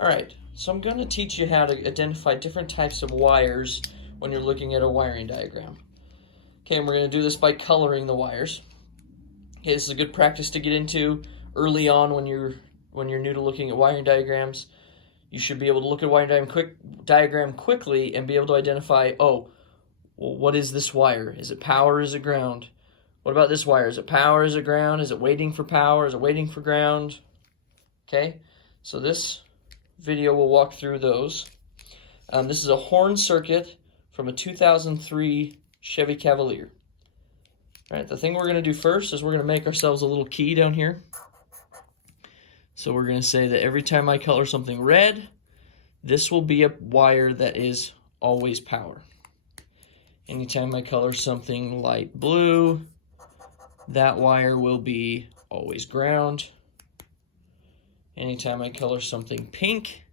All right, so I'm going to teach you how to identify different types of wires when you're looking at a wiring diagram. Okay, and we're going to do this by coloring the wires. Okay, this is a good practice to get into early on when you're new to looking at wiring diagrams. You should be able to look at a wiring diagram quickly and be able to identify, oh, well, what is this wire? Is it power? Is it ground? What about this wire? Is it power? Is it ground? Is it waiting for power? Is it waiting for ground? Okay, so this video will walk through those. This is a horn circuit from a 2003 Chevy Cavalier. All right, the thing we're going to do first is we're going to make ourselves a little key down here. So we're going to say that every time I color something red, this will be a wire that is always power. Anytime I color something light blue, that wire will be always ground. Anytime I color something pink,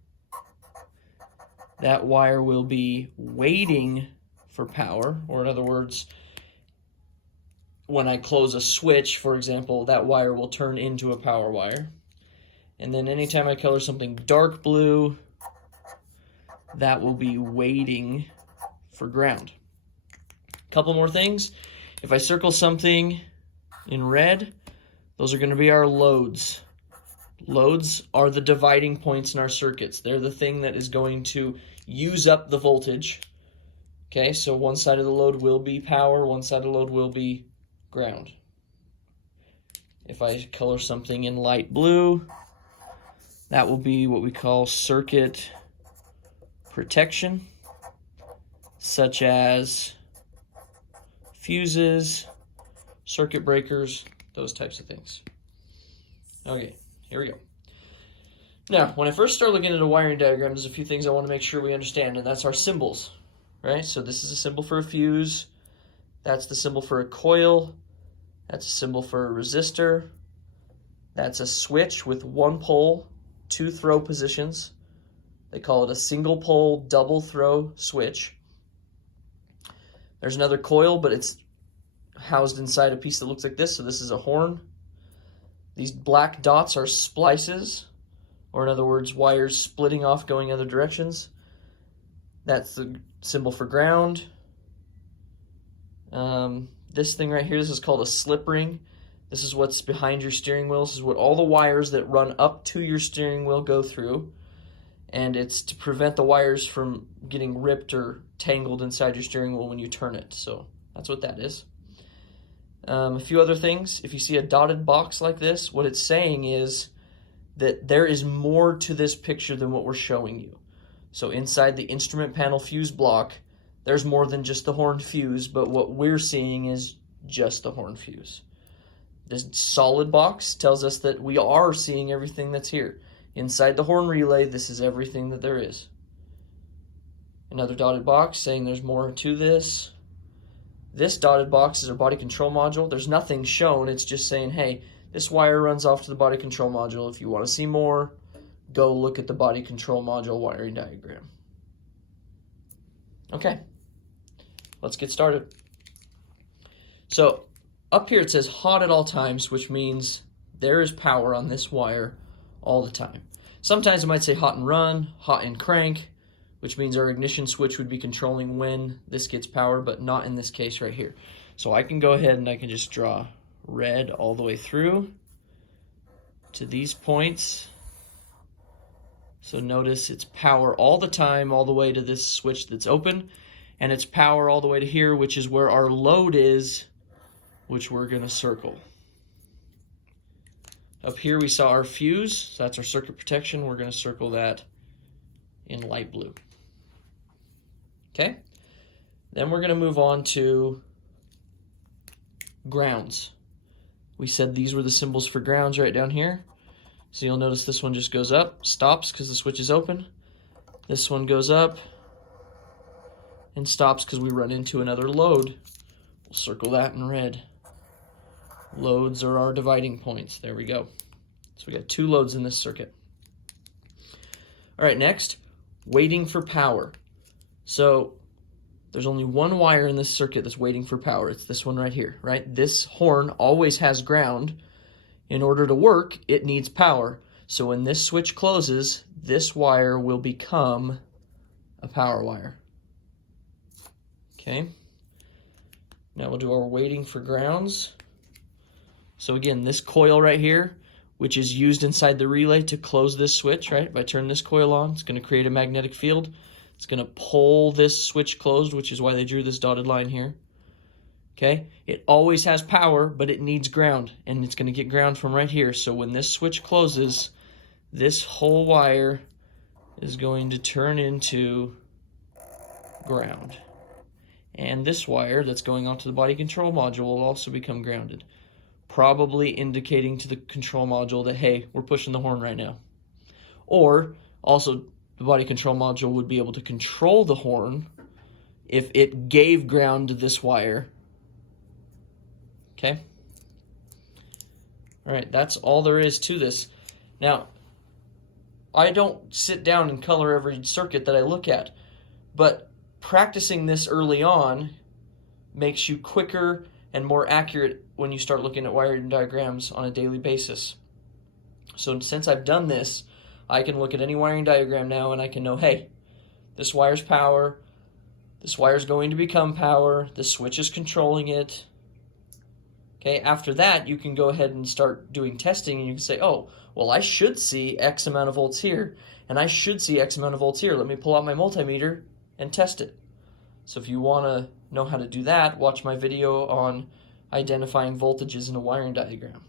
that wire will be waiting for power, or in other words, when I close a switch, for example, that wire will turn into a power wire. And then anytime I color something dark blue, that will be waiting for ground. A couple more things. If I circle something in red, those are going to be our loads. Loads are the dividing points in our circuits. They're the thing that is going to use up the voltage. Okay, so one side of the load will be power, one side of the load will be ground. If I color something in light blue, that will be what we call circuit protection, such as fuses, circuit breakers, those types of things. Okay, here we go. Now, when I first start looking at a wiring diagram, there's a few things I want to make sure we understand, and that's our symbols, right? So this is a symbol for a fuse. That's the symbol for a coil. That's a symbol for a resistor. That's a switch with one pole, two throw positions. They call it a single pole double throw switch. There's another coil, but it's housed inside a piece that looks like this, so this is a horn. These black dots are splices, or in other words, wires splitting off going other directions. That's the symbol for ground. This thing right here, this is called a slip ring. This is what's behind your steering wheel. This is what all the wires that run up to your steering wheel go through. And it's to prevent the wires from getting ripped or tangled inside your steering wheel when you turn it. So that's what that is. A few other things. If you see a dotted box like this, what it's saying is that there is more to this picture than what we're showing you. So inside the instrument panel fuse block, there's more than just the horn fuse, but what we're seeing is just the horn fuse. This solid box tells us that we are seeing everything that's here. Inside the horn relay, this is everything that there is. Another dotted box saying there's more to this. This dotted box is our body control module. There's nothing shown. It's just saying, hey, this wire runs off to the body control module. If you want to see more, go look at the body control module wiring diagram. Okay, let's get started. So up here it says hot at all times, which means there is power on this wire all the time. Sometimes it might say hot and run, hot and crank, which means our ignition switch would be controlling when this gets power, but not in this case right here. So I can go ahead and I can just draw red all the way through to these points. So notice it's power all the time, all the way to this switch that's open, and it's power all the way to here, which is where our load is, which we're going to circle. Up here we saw our fuse, so that's our circuit protection. We're going to circle that in light blue. Okay, then we're going to move on to grounds. We said these were the symbols for grounds right down here. So you'll notice this one just goes up, stops because the switch is open. This one goes up and stops because we run into another load. We'll circle that in red. Loads are our dividing points. There we go. So we got two loads in this circuit. All right, next, waiting for power. So there's only one wire in this circuit that's waiting for power. It's this one right here, right? This horn always has ground. In order to work, it needs power. So when this switch closes, this wire will become a power wire. Okay. Now we'll do our waiting for grounds. So again, this coil right here, which is used inside the relay to close this switch, right? If I turn this coil on, it's going to create a magnetic field. It's going to pull this switch closed, which is why they drew this dotted line here. Okay? It always has power, but it needs ground, and it's going to get ground from right here. So when this switch closes, this whole wire is going to turn into ground. And this wire that's going onto the body control module will also become grounded, probably indicating to the control module that, hey, we're pushing the horn right now. Or also the body control module would be able to control the horn if it gave ground to this wire. Okay? All right, that's all there is to this. Now, I don't sit down and color every circuit that I look at, but practicing this early on makes you quicker and more accurate when you start looking at wiring diagrams on a daily basis. So since I've done this, I can look at any wiring diagram now and I can know, hey, this wire's power, this wire's going to become power, the switch is controlling it. Okay, after that, you can go ahead and start doing testing and you can say, oh, well, I should see X amount of volts here and I should see X amount of volts here. Let me pull out my multimeter and test it. So if you want to know how to do that, watch my video on identifying voltages in a wiring diagram.